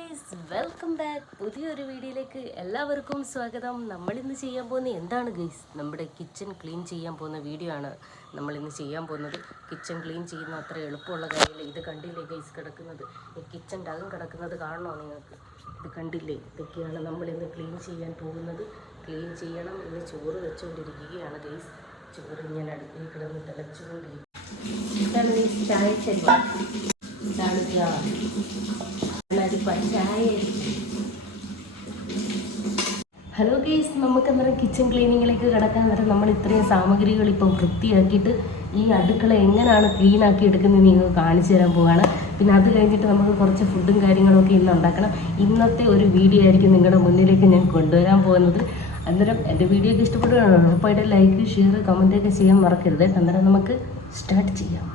Guys, welcome back. പുതിയൊരു വീഡിയോയിലേക്ക് എല്ലാവർക്കും സ്വാഗതം. നമ്മളിന്ന് ചെയ്യാൻ പോകുന്ന എന്താണ് ഗൈസ്? നമ്മുടെ കിച്ചൺ ക്ലീൻ ചെയ്യാൻ പോകുന്ന വീഡിയോ ആണ് നമ്മളിന്ന് ചെയ്യാൻ പോകുന്നത്. കിച്ചൺ ക്ലീൻ ചെയ്യുന്ന അത്ര എളുപ്പമുള്ള കാര്യമില്ല. ഇത് കണ്ടില്ലേ ഗൈസ് കിടക്കുന്നത്? ഈ കിച്ചൻ്റെ അകം കിടക്കുന്നത് കാണണോ നിങ്ങൾക്ക്? ഇത് കണ്ടില്ലേ? ഇതൊക്കെയാണ് നമ്മളിന്ന് ക്ലീൻ ചെയ്യാൻ പോകുന്നത്. ക്ലീൻ ചെയ്യണം. ഇന്ന് ചോറ് വെച്ചുകൊണ്ടിരിക്കുകയാണ് ഗൈസ്. ചോറ് ഇങ്ങനെ അടുപ്പിൽ കിടന്ന് തിളച്ചുകൊണ്ടിരിക്കും. ഇതാണ് ഗൈസ് ചായ ചെരുവ. ഇതാണ് ഹലോ ഗെയ്സ്, നമുക്ക് അന്നേരം കിച്ചൺ ക്ലീനിങ്ങിലേക്ക് കിടക്കാൻ നേരം നമ്മൾ ഇത്രയും സാമഗ്രികൾ ഇപ്പം വൃത്തിയാക്കിയിട്ട് ഈ അടുക്കള എങ്ങനെയാണ് ക്ലീൻ ആക്കി എടുക്കുന്നത് നിങ്ങൾ കാണിച്ചു തരാൻ പോവുകയാണ്. പിന്നെ അത് കഴിഞ്ഞിട്ട് നമുക്ക് കുറച്ച് ഫുഡും കാര്യങ്ങളൊക്കെ ഇന്ന് ഉണ്ടാക്കണം. ഇന്നത്തെ ഒരു വീഡിയോ ആയിരിക്കും നിങ്ങളുടെ മുന്നിലേക്ക് ഞാൻ കൊണ്ടുവരാൻ പോകുന്നത്. അന്നേരം എൻ്റെ വീഡിയോ ഒക്കെ ഇഷ്ടപ്പെടുകയാണ് ഉറപ്പായിട്ട് ലൈക്ക്, ഷെയർ, കമൻറ്റൊക്കെ ചെയ്യാൻ മറക്കരുത്. അന്നേരം നമുക്ക് സ്റ്റാർട്ട് ചെയ്യാം.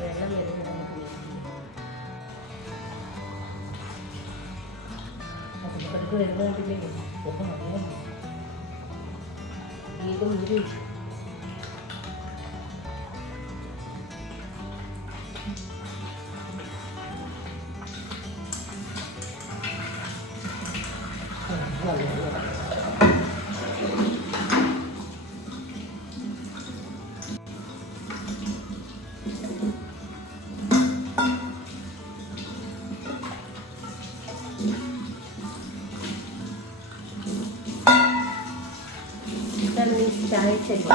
വെള്ളം വരുന്നത് നമുക്ക് പതുക്കെ വരുന്നതില്ലേ വീണ്ടും ഒരു ചായ ചെരുവ.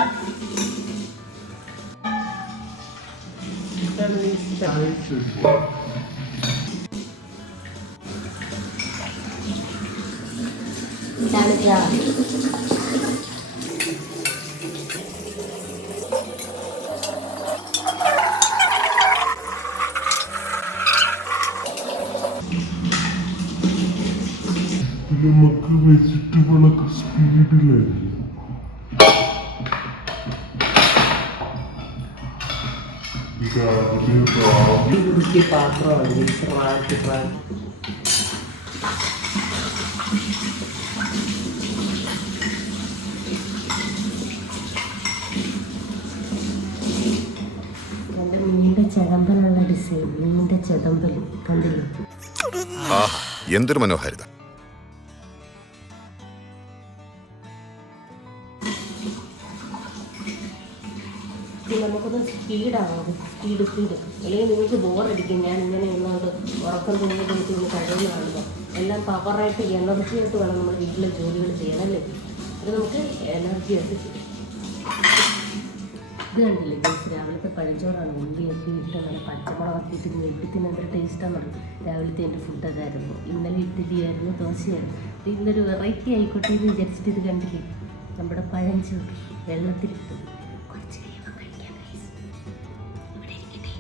നമുക്ക് വെജിറ്റബിളൊക്കെ സ്പീഡിലായിരിക്കും. പാത്രമാണ് എൻ്റെ മീനിൻ്റെ ചെതമ്പലുള്ള ഡിസൈൻ. മീനിൻ്റെ ചെതമ്പൽ കണ്ടില്ലേ? എന്തൊരു മനോഹാരിത. നമുക്കൊന്ന് സ്പീഡാവും. സ്പീഡ് അല്ലെങ്കിൽ നിങ്ങൾക്ക് ബോറടിക്കും. ഞാൻ ഇങ്ങനെ ഒന്നുകൊണ്ട് ഉറക്കം തോന്നിയിട്ട് ഒന്ന് കഴിയുന്ന കാണുമ്പോൾ എല്ലാം പവറായിട്ട് എനർജിയായിട്ട് വേണം നമ്മൾ വീട്ടിലെ ജോലികൾ ചെയ്യാനല്ലേ. അത് നമുക്ക് എനർജി ആയിട്ട് ചെയ്യും. ഇത് കണ്ടില്ലേ ഗൈസ്, രാവിലത്തെ പഴഞ്ചോറാണ്. ഉള്ളിയൊക്കെ ഇട്ട് നല്ല പച്ചമുളകൊക്കെ ഇട്ട് നെല്ലിത്തിന് എന്തൊരു ടേസ്റ്റാണെന്നുള്ളത്. രാവിലത്തെ എൻ്റെ ഫുഡ് അതായിരുന്നു. ഇന്നലെ ഇഡ്ഡലിയായിരുന്നു, ദോശയായിരുന്നു. ഇന്നൊരു വെറൈറ്റി ആയിക്കോട്ടെ എന്ന് വിചാരിച്ചിട്ട് ഇത് കണ്ടില്ലേ, നമ്മുടെ പഴഞ്ചോറ് വെള്ളത്തിലിട്ട് കുറച്ച് കഴിയുമ്പോൾ കഴിക്കാം ഗൈസ്. ഇവിടെ ഇരിക്കട്ടെ.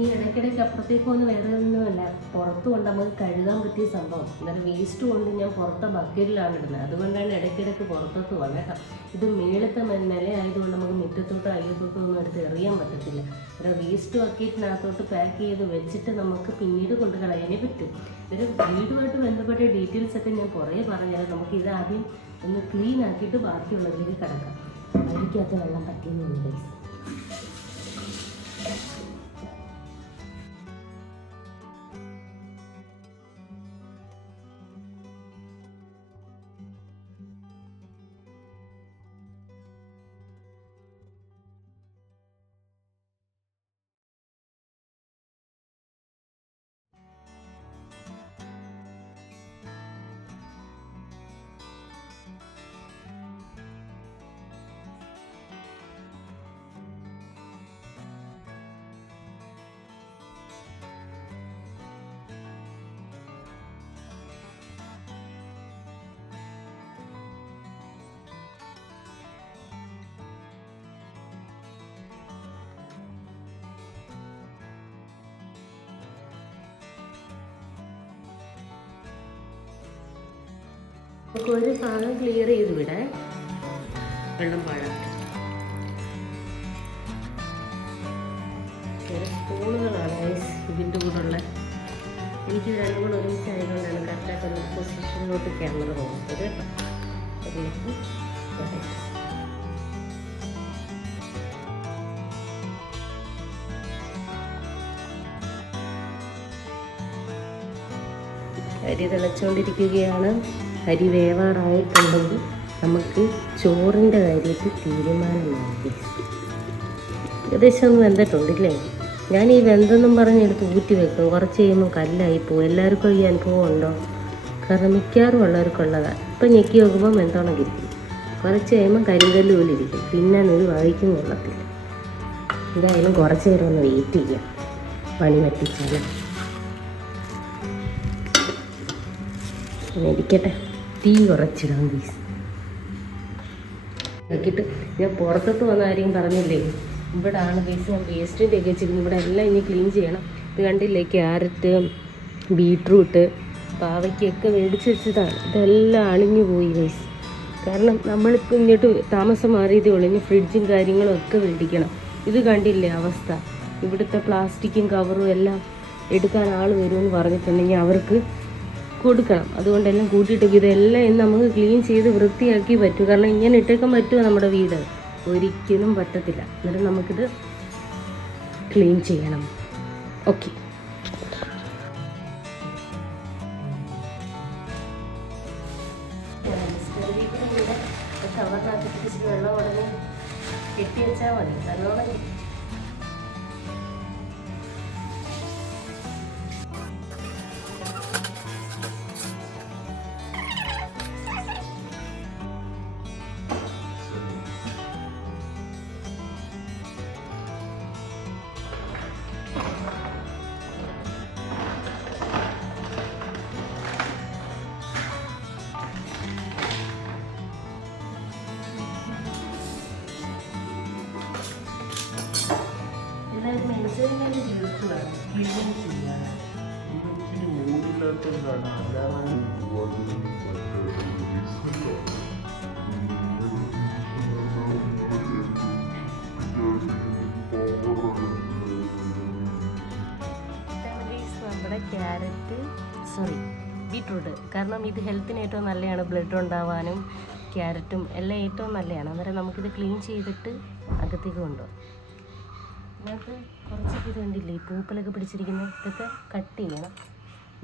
ഈ ഇടയ്ക്കിടയ്ക്ക് അപ്പുറത്തേക്കൊന്നും വേറെ ഒന്നുമല്ല, പുറത്ത് കൊണ്ട് നമുക്ക് കഴുകാൻ പറ്റിയ സംഭവം. എന്നാൽ വേസ്റ്റ് കൊണ്ട് ഞാൻ പുറത്തെ ബക്കറ്റിലാണ് ഇടുന്നത്. അതുകൊണ്ടാണ് ഇടയ്ക്കിടയ്ക്ക് പുറത്തോട്ട് വന്നേക്കാം. ഇത് മേളത്തെ നിലയായതുകൊണ്ട് നമുക്ക് മുറ്റത്തോട്ടോ അയ്യത്തോട്ടോ ഒന്നും എടുത്ത് എറിയാൻ പറ്റത്തില്ല. ഒരു വേസ്റ്റ് ബക്കറ്റിനകത്തോട്ട് പാക്ക് ചെയ്ത് വെച്ചിട്ട് നമുക്ക് പിന്നീട് കൊണ്ട് കളയാനേ പറ്റും. ഒരു വീടുമായിട്ട് ബന്ധപ്പെട്ട ഡീറ്റെയിൽസ് ഒക്കെ ഞാൻ കുറേ പറഞ്ഞാൽ നമുക്ക് ഇത് ആദ്യം ഒന്ന് ക്ലീൻ ആക്കിയിട്ട് ബാക്കിയുള്ളതിലേക്ക് കിടക്കാം. അരിക്കകത്ത് വെള്ളം പറ്റിയെന്നുണ്ട് ഗൈസ്. നമുക്ക് ഒരു ഭാഗം ക്ലിയർ ചെയ്ത് വിടാൻ വെള്ളം പാഴാക്കി ചില സ്പൂണുകളാണ് ഇതിൻ്റെ കൂടെ ഉള്ള എനിക്ക് രണ്ടും കൂടെ ഒരുമിച്ച് ആയതുകൊണ്ടാണ് കറക്റ്റായിട്ട് പൊസിഷനിലോട്ട് ക്യാമറ പോകുന്നത് കേട്ടോ. അതിലേക്ക് അരി തിളച്ചുകൊണ്ടിരിക്കുകയാണ്. അരി വേവാറായിട്ടുണ്ടെങ്കിൽ നമുക്ക് ചോറിൻ്റെ കാര്യത്തിൽ തീരുമാനമായി. ഏകദേശം ഒന്ന് വെന്തിട്ടുണ്ടല്ലേ. ഞാൻ ഈ വെന്തെന്നും പറഞ്ഞെടുത്ത് ഊറ്റി വെക്കും. കുറച്ച് കഴിയുമ്പോൾ കല്ലായി പോകും. എല്ലാവർക്കും ഈ അനുഭവം ഉണ്ടോ? കാരണം മിക്കവാറും ഉള്ളവർക്കുള്ളതാണ്. ഇപ്പം ഞെക്കി നോക്കുമ്പോൾ വെന്തോണക്കിരിക്കും. കുറച്ച് കഴിയുമ്പോൾ കരിങ്കല്ല് പോലെ ഇരിക്കും. തിന്നാൻ ഒരു വഴിക്കും കൊള്ളത്തില്ല. എന്തായാലും കുറച്ച് നേരം ഒന്ന് വെയിറ്റ് ചെയ്യാം. പണി പറ്റിച്ചാൽ ഇരിക്കട്ടെ. തീ കുറച്ചിടാം പ്ലീസ്. നോക്കിയിട്ട് ഞാൻ പുറത്തോട്ട് വന്ന കാര്യം പറഞ്ഞില്ലേ, ഇവിടാണ് പ്ലീസ് ഞാൻ വേസ്റ്റിൻ്റെ ഒക്കെ വെച്ചിരുന്നു. ഇവിടെ എല്ലാം ഇനി ക്ലീൻ ചെയ്യണം. ഇത് കണ്ടില്ലേ, ക്യാരറ്റ്, ബീട്രൂട്ട്, പാവയ്ക്കൊക്കെ മേടിച്ച് വെച്ചതാണ്. ഇതെല്ലാം അളിഞ്ഞു പോയി ഗൈസ്. കാരണം നമ്മളിപ്പോൾ ഇങ്ങോട്ട് താമസം മാറിയതേ ഉള്ളൂ. ഇനി ഫ്രിഡ്ജും കാര്യങ്ങളും ഒക്കെ മേടിക്കണം. ഇത് കണ്ടില്ലേ അവസ്ഥ. ഇവിടുത്തെ പ്ലാസ്റ്റിക്കും കവറും എല്ലാം എടുക്കാൻ ആൾ വരുമെന്ന് പറഞ്ഞിട്ടുണ്ടെങ്കിൽ അവർക്ക് കൊടുക്കണം. അതുകൊണ്ടെല്ലാം കൂട്ടിയിട്ടൊക്കെ ഇതെല്ലാം ഇന്ന് നമുക്ക് ക്ലീൻ ചെയ്ത് വൃത്തിയാക്കി പറ്റും. കാരണം ഇങ്ങനെ ഇട്ടേക്കാൻ പറ്റുമോ നമ്മുടെ വീട്? ഒരിക്കലും പറ്റത്തില്ല. എന്നിട്ട് നമുക്കിത് ക്ലീൻ ചെയ്യണം. ഓക്കെ, കവറിനകത്ത് വെള്ളം ഉടനെ കെട്ടി വെച്ചാൽ മതി. നല്ലോണം നമ്മുടെ ബീട്രൂട്ട്. കാരണം ഇത് ഹെൽത്തിന് ഏറ്റവും നല്ലതാണ്. ബ്ലഡ് ഉണ്ടാവാനും ക്യാരറ്റും എല്ലാം ഏറ്റവും നല്ലതാണ്. അന്നേരം നമുക്കിത് ക്ലീൻ ചെയ്തിട്ട് അകത്തേക്ക് കൊണ്ടുപോകാം. ഇതിനകത്ത് കുറച്ചൊക്കെ ഇത് കണ്ടില്ലേ, ഈ പൂപ്പലൊക്കെ പിടിച്ചിരിക്കുന്നത്, ഇതൊക്കെ കട്ട് ചെയ്യണം.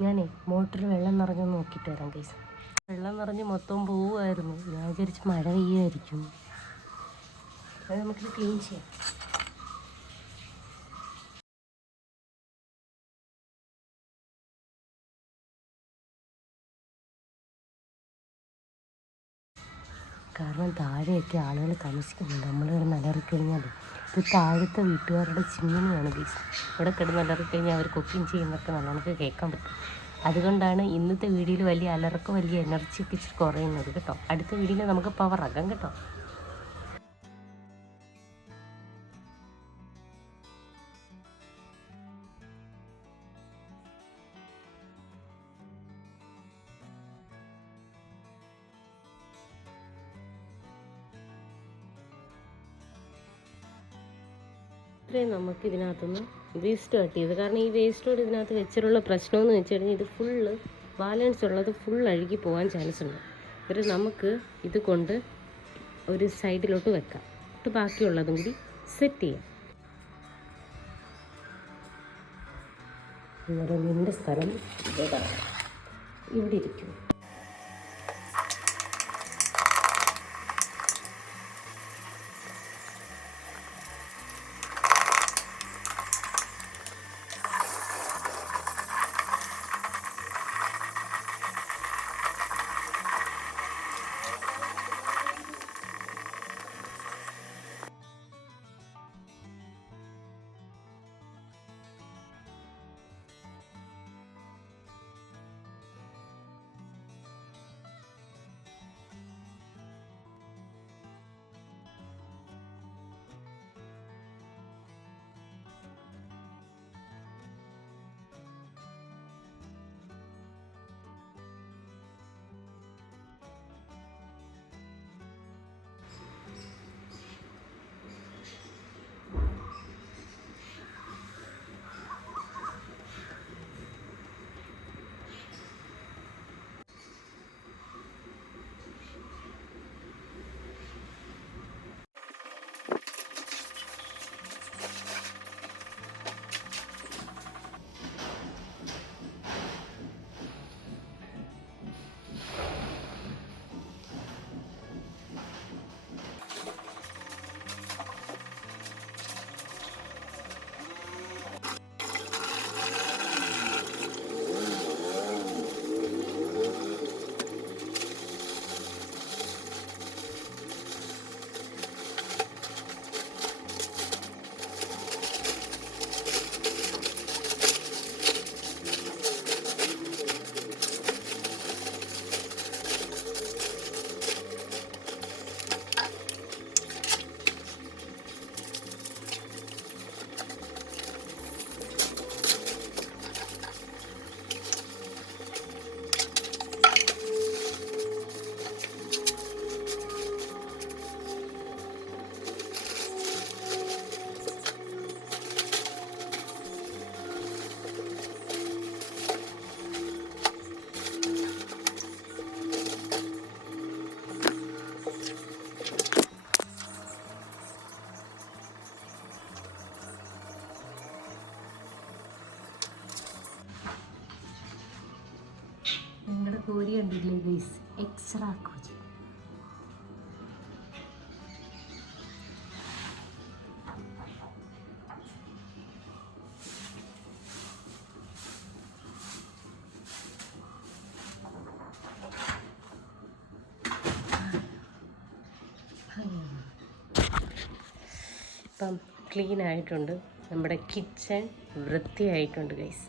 ഞാനേ മോട്ടറിൽ വെള്ളം നിറഞ്ഞൊന്ന് നോക്കിയിട്ട് വരാം ഗൈസ്. വെള്ളം നിറഞ്ഞ് മൊത്തം പോവുമായിരുന്നു. ഞാൻ വിചാരിച്ച് മഴ പെയ്യുമായിരിക്കും. അത് നമുക്കിത് ക്ലീൻ ചെയ്യാം. കാരണം താഴെയൊക്കെ ആളുകൾ താമസിക്കുന്നുണ്ട്. നമ്മൾ കിടന്ന് അലറിക്കഴിഞ്ഞാൽ ഇത് താഴത്തെ വീട്ടുകാരുടെ ചിമ്മിനിയാണ് ഗൈസ്. ഇവിടെ കിടന്ന് അലറിക്കഴിഞ്ഞാൽ അവർ കുക്കിംഗ് ചെയ്യുന്നതൊക്കെ നല്ലോണം കേൾക്കാൻ പറ്റും. അതുകൊണ്ടാണ് ഇന്നത്തെ വീഡിയോയിൽ വലിയ അലർക്ക് വലിയ എനർജിയൊക്കെ ഇച്ചിരി കുറയുന്നത് കേട്ടോ. അടുത്ത വീഡിയോയിൽ നമുക്ക് പവറാക്കാം കേട്ടോ. ഇത്രയും നമുക്ക് ഇതിനകത്തുനിന്ന് വേസ്റ്റ് കട്ട് ചെയ്ത്. കാരണം ഈ വേസ്റ്റോട് ഇതിനകത്ത് വെച്ചിട്ടുള്ള പ്രശ്നമെന്ന് വെച്ച് കഴിഞ്ഞാൽ ഇത് ഫുള്ള് ബാലൻസ് ഉള്ളത് ഫുൾ അഴുകി പോകാൻ ചാൻസ് ഉണ്ട്. ഒരു നമുക്ക് ഇത് കൊണ്ട് ഒരു സൈഡിലോട്ട് വെക്കാം. എന്നിട്ട് ബാക്കിയുള്ളതും കൂടി സെറ്റ് ചെയ്യാം. അന്നേരം നിൻ്റെ സ്ഥലം ഇവിടെ ഇരിക്കും. കണ്ടില്ലേ ഗൈസ്, എക്സ്ട്രാ കോജി. ഇപ്പം ക്ലീൻ ആയിട്ടുണ്ട്, നമ്മുടെ കിച്ചൺ വൃത്തിയായിട്ടുണ്ട് ഗൈസ്.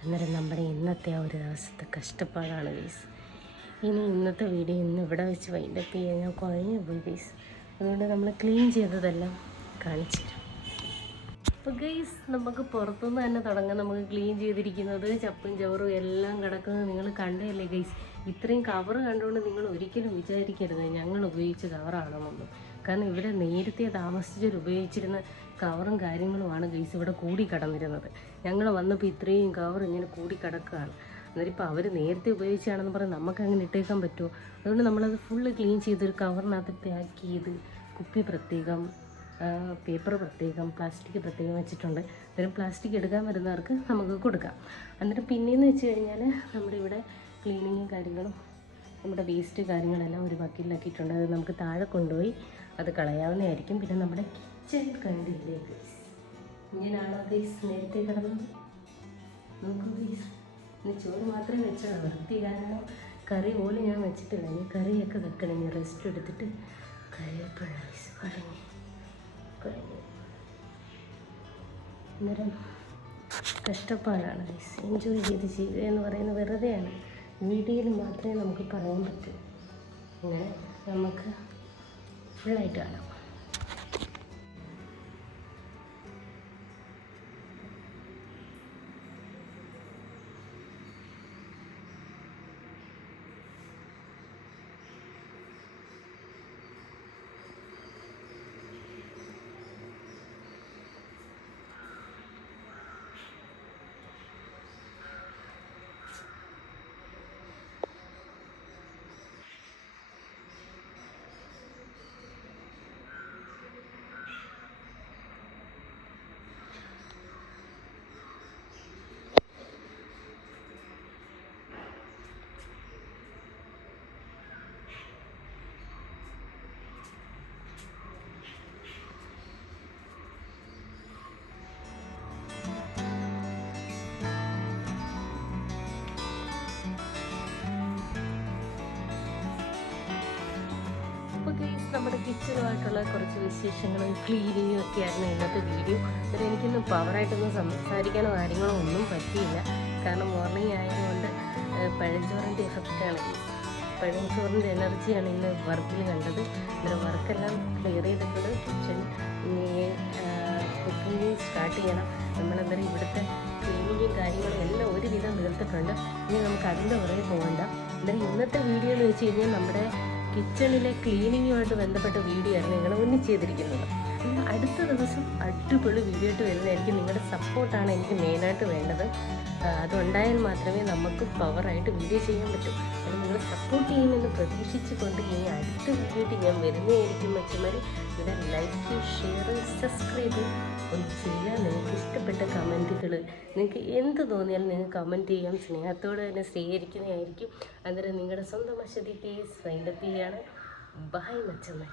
അന്നേരം നമ്മുടെ ഇന്നത്തെ ആ ഒരു ദിവസത്തെ കഷ്ടപ്പാടാണ് ഗൈസ്. ഇനി ഇന്നത്തെ വീഡിയോ ഇന്ന് ഇവിടെ വെച്ച് വൈൻഡപ്പ് ചെയ്യാൻ ഞാൻ കുഴഞ്ഞു പോയി ഗൈസ്. അതുകൊണ്ട് നമ്മൾ ക്ലീൻ ചെയ്തതെല്ലാം കാണിച്ചു തരാം. അപ്പോൾ ഗൈസ് നമുക്ക് പുറത്തുനിന്ന് തന്നെ തുടങ്ങാം. നമുക്ക് ക്ലീൻ ചെയ്തിരിക്കുന്നത് ചപ്പും ചവറും എല്ലാം കിടക്കുന്നത് നിങ്ങൾ കണ്ടല്ലേ ഗൈസ്. ഇത്രയും കവർ കണ്ടുകൊണ്ട് നിങ്ങൾ ഒരിക്കലും വിചാരിക്കരുത് ഞങ്ങൾ ഉപയോഗിച്ച കവറാണെന്നൊന്നും. കാരണം ഇവിടെ നേരത്തെ താമസിച്ചവർ ഉപയോഗിച്ചിരുന്ന കവറും കാര്യങ്ങളുമാണ് ഗൈസ് ഇവിടെ കൂടി കിടന്നിരുന്നത്. ഞങ്ങൾ വന്നപ്പോൾ ഇത്രയും കവർ ഇങ്ങനെ കൂടി കിടക്കുകയാണ്. അന്നേരം ഇപ്പോൾ അവർ നേരത്തെ ഉപയോഗിച്ചാണെന്ന് പറഞ്ഞ് നമുക്ക് അങ്ങനെ ഇട്ടേക്കാൻ പറ്റുമോ? അതുകൊണ്ട് നമ്മളത് ഫുള്ള് ക്ലീൻ ചെയ്തൊരു കവറിനകത്ത് പാക്ക് ചെയ്ത് കുപ്പി പ്രത്യേകം, പേപ്പർ പ്രത്യേകം, പ്ലാസ്റ്റിക് പ്രത്യേകം വെച്ചിട്ടുണ്ട്. അന്നേരം പ്ലാസ്റ്റിക് എടുക്കാൻ വരുന്നവർക്ക് നമുക്ക് കൊടുക്കാം. അന്നേരം പിന്നെയെന്ന് വെച്ച് കഴിഞ്ഞാൽ നമ്മുടെ ഇവിടെ ക്ലീനിങ്ങും കാര്യങ്ങളും നമ്മുടെ വേസ്റ്റ് കാര്യങ്ങളെല്ലാം ഒരു ബക്കറ്റിലാക്കിയിട്ടുണ്ട്. അത് നമുക്ക് താഴെ കൊണ്ടുപോയി അത് കളയാവുന്നതായിരിക്കും. പിന്നെ നമ്മുടെ കിച്ചൺ കണ്ടില്ലേ ഗൈസ്, ഇങ്ങനെയാണോ ഗൈസ് നേരത്തെ കിടന്നത്? നോക്കൂ ഗൈസ്, ഇനി ചോറ് മാത്രമേ വെച്ചാൽ വൃത്തി. കാരണം കറി പോലും ഞാൻ വെച്ചിട്ടില്ല. ഇനി കറിയൊക്കെ വെക്കണം. ഇനി റെസ്റ്റ് എടുത്തിട്ട് കറിയപ്പോഴ ഗൈസ് കഴിഞ്ഞു. അന്നേരം കഷ്ടപ്പാടാണ് ഗൈസ്. എൻജോയ് ചെയ്ത് ചെയ്യുക എന്ന് പറയുന്നത് വെറുതെയാണ്. വീഡിയോയിൽ മാത്രമേ നമുക്ക് പറയാൻ പറ്റൂ. അങ്ങനെ നമുക്ക് ഫുള്ളായിട്ട് കാണാം. നമ്മുടെ കിച്ചനുമായിട്ടുള്ള കുറച്ച് വിശേഷങ്ങളും ക്ലീനിങ്ങും ഒക്കെ ആയിരുന്നു ഇന്നത്തെ വീഡിയോ. അതിൽ എനിക്കൊന്നും പവറായിട്ടൊന്നും സംസാരിക്കാനോ കാര്യങ്ങളോ ഒന്നും പറ്റിയില്ല. കാരണം മോർണിംഗ് ആയതുകൊണ്ട് പഴഞ്ചോറിൻ്റെ എഫക്റ്റാണ്, പഴഞ്ചോറിൻ്റെ എനർജിയാണ് ഇന്ന് വർക്കിൽ കണ്ടത്. അന്നേരം വർക്കെല്ലാം ക്ലിയർ ചെയ്തിട്ടുണ്ട്. കിച്ചൺ ഇനി കുക്കിംഗ് സ്റ്റാർട്ട് ചെയ്യണം. നമ്മളെന്തായാലും ഇവിടുത്തെ ക്ലീനിങ്ങും കാര്യങ്ങളും എല്ലാം ഒരുവിധം തീർത്തിട്ടുണ്ട്. ഇനി നമുക്ക് അതിൻ്റെ പുറകെ പോകണ്ട. അന്നേരം ഇന്നത്തെ വീഡിയോ എന്ന് വെച്ച് കഴിഞ്ഞാൽ നമ്മുടെ കിച്ചണിലെ ക്ലീനിങ്ങുമായിട്ട് ബന്ധപ്പെട്ട വീഡിയോ ആണ് നിങ്ങൾ മുന്നിൽ ചെയ്തിരിക്കുന്നത്. എന്നാൽ അടുത്ത ദിവസം അടിപൊളി വീഡിയോ ആയിട്ട് വരുന്നതായിരിക്കും. നിങ്ങളുടെ സപ്പോർട്ടാണ് എനിക്ക് മെയിനായിട്ട് വേണ്ടത്. അതുണ്ടായാൽ മാത്രമേ നമുക്ക് പവറായിട്ട് വീഡിയോ ചെയ്യാൻ പറ്റൂ. അത് നിങ്ങൾ സപ്പോർട്ട് ചെയ്യുമെന്ന് പ്രതീക്ഷിച്ചുകൊണ്ട് ഇനി അടുത്ത വീഡിയോ ആയിട്ട് ഞാൻ വരുന്നതായിരിക്കും. മറ്റുമാരി ഇവിടെ ലൈക്ക്, ഷെയർ, സബ്സ്ക്രൈബ് ഒന്ന് ചെയ്യുക. നിങ്ങൾക്ക് ഇഷ്ടപ്പെട്ട കമൻറ്റുകൾ നിങ്ങൾക്ക് എന്ത് തോന്നിയാലും നിങ്ങൾ കമൻറ്റ് ചെയ്യാം. സ്നേഹത്തോടെ തന്നെ സ്വീകരിക്കുന്നതായിരിക്കും. അന്നേരം നിങ്ങളുടെ സ്വന്തം അശ്വതി ടേസ്റ്റ് വൈൻഡപ്പ് ചെയ്യാണ്. ബൈ മച്ചന്മാർ.